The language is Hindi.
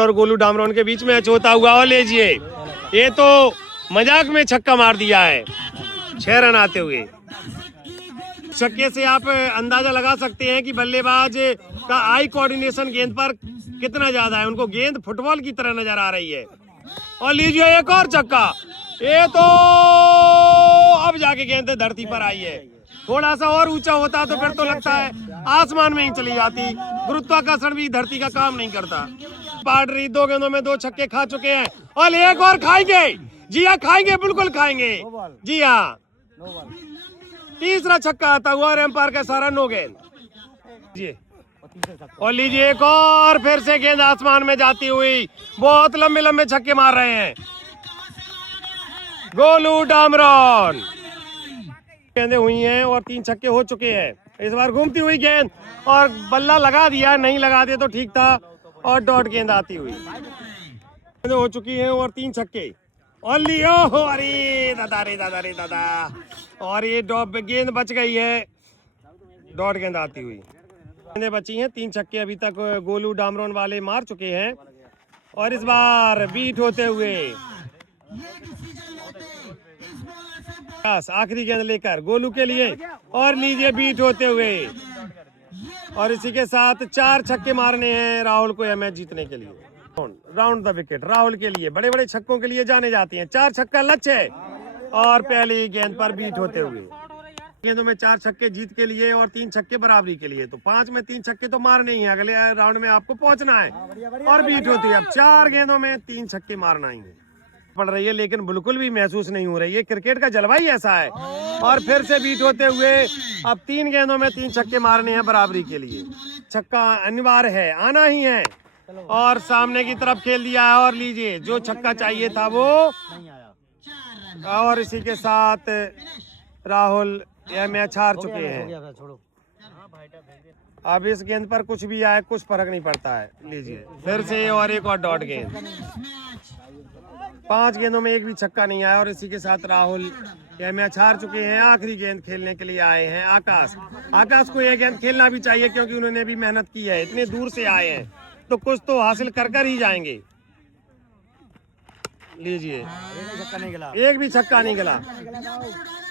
और गोलू डामरोन के बीच मैच होता हुआ, और लीजिए ये तो मजाक में छक्का मार दिया है 6 रन आते हुए। छक्के से आप अंदाजा लगा सकते हैं कि बल्लेबाज का आई कोऑर्डिनेशन गेंद पर कितना ज्यादा है। उनको गेंद फुटबॉल की तरह नजर आ रही है। और लीजिए एक और छक्का, ये तो अब जाके गेंद धरती पर आई है। थोड़ा सा और ऊंचा होता तो फिर तो लगता है आसमान में ही चली जाती। गुरुत्वाकर्षण भी धरती का काम नहीं करता। पाटरी 2 गेंदों में 2 छक्के खा चुके हैं और एक और खाएंगे। जी हाँ खाएंगे, बिल्कुल खाएंगे। जी हाँ, तीसरा छक्का आता हुआ और एम्पायर का सारा नो गेंद। जी और लीजिए एक और फिर से गेंद आसमान में जाती हुई। बहुत लंबे लंबे छक्के मार रहे हैं गोलू डामरोन। गेंदें हुई हैं और 3 छक्के हो चुके हैं। इस बार घूमती हुई गेंद और बल्ला लगा दिया, नहीं लगा दिया तो ठीक था। और डॉट गेंद आती हुई गेंदें हो चुकी हैं और 3 छक्के। और लियो, अरे दादा रे दादा रे दादा, और ये डॉट गेंद बच गई है। डॉट गेंद आती हुई गेंदें बची हैं। 3 छक्के अभी तक गोलू डामरोन वाले मार चुके हैं। और इस बार बीट होते हुए आखिरी गेंद लेकर गोलू के लिए, और लीजिए बीट होते हुए। और इसी के साथ 4 छक्के मारने हैं राहुल को यह मैच जीतने के लिए। राउंड द विकेट राहुल के लिए बड़े बड़े छक्कों के लिए जाने जाती हैं। 4 छक्का लक्ष्य है और पहली गेंद पर बीट होते हुए। गेंदों में 4 छक्के जीत के लिए और 3 छक्के बराबरी के लिए, तो 5 में 3 छक्के तो मारने ही है। अगले राउंड में आपको पहुंचना है और बीट होती है। अब 4 गेंदों में 3 छक्के मारना ही है पड़ रही है, लेकिन बिल्कुल भी महसूस नहीं हो रही है। क्रिकेट का जलवा ही ऐसा है। और फिर से बीट होते हुए अब 3 गेंदों में 3 छक्के मारने हैं बराबरी के लिए। छक्का अनिवार्य है, आना ही है। और सामने की तरफ खेल दिया है और लीजिए जो छक्का चाहिए था वो। और इसी के साथ राहुल यह मैच हार चुके हैं। अब इस गेंद पर कुछ भी आए कुछ फर्क नहीं पड़ता है। लीजिए फिर से और एक और डॉट गेंद। 5 गेंदों में एक भी छक्का नहीं आया और इसी के साथ राहुल यह मैच हार चुके हैं। आखिरी गेंद खेलने के लिए आए हैं आकाश को यह गेंद खेलना भी चाहिए क्योंकि उन्होंने भी मेहनत की है, इतने दूर से आए हैं तो कुछ तो हासिल कर ही जाएंगे। लीजिए एक भी छक्का नहीं गिला।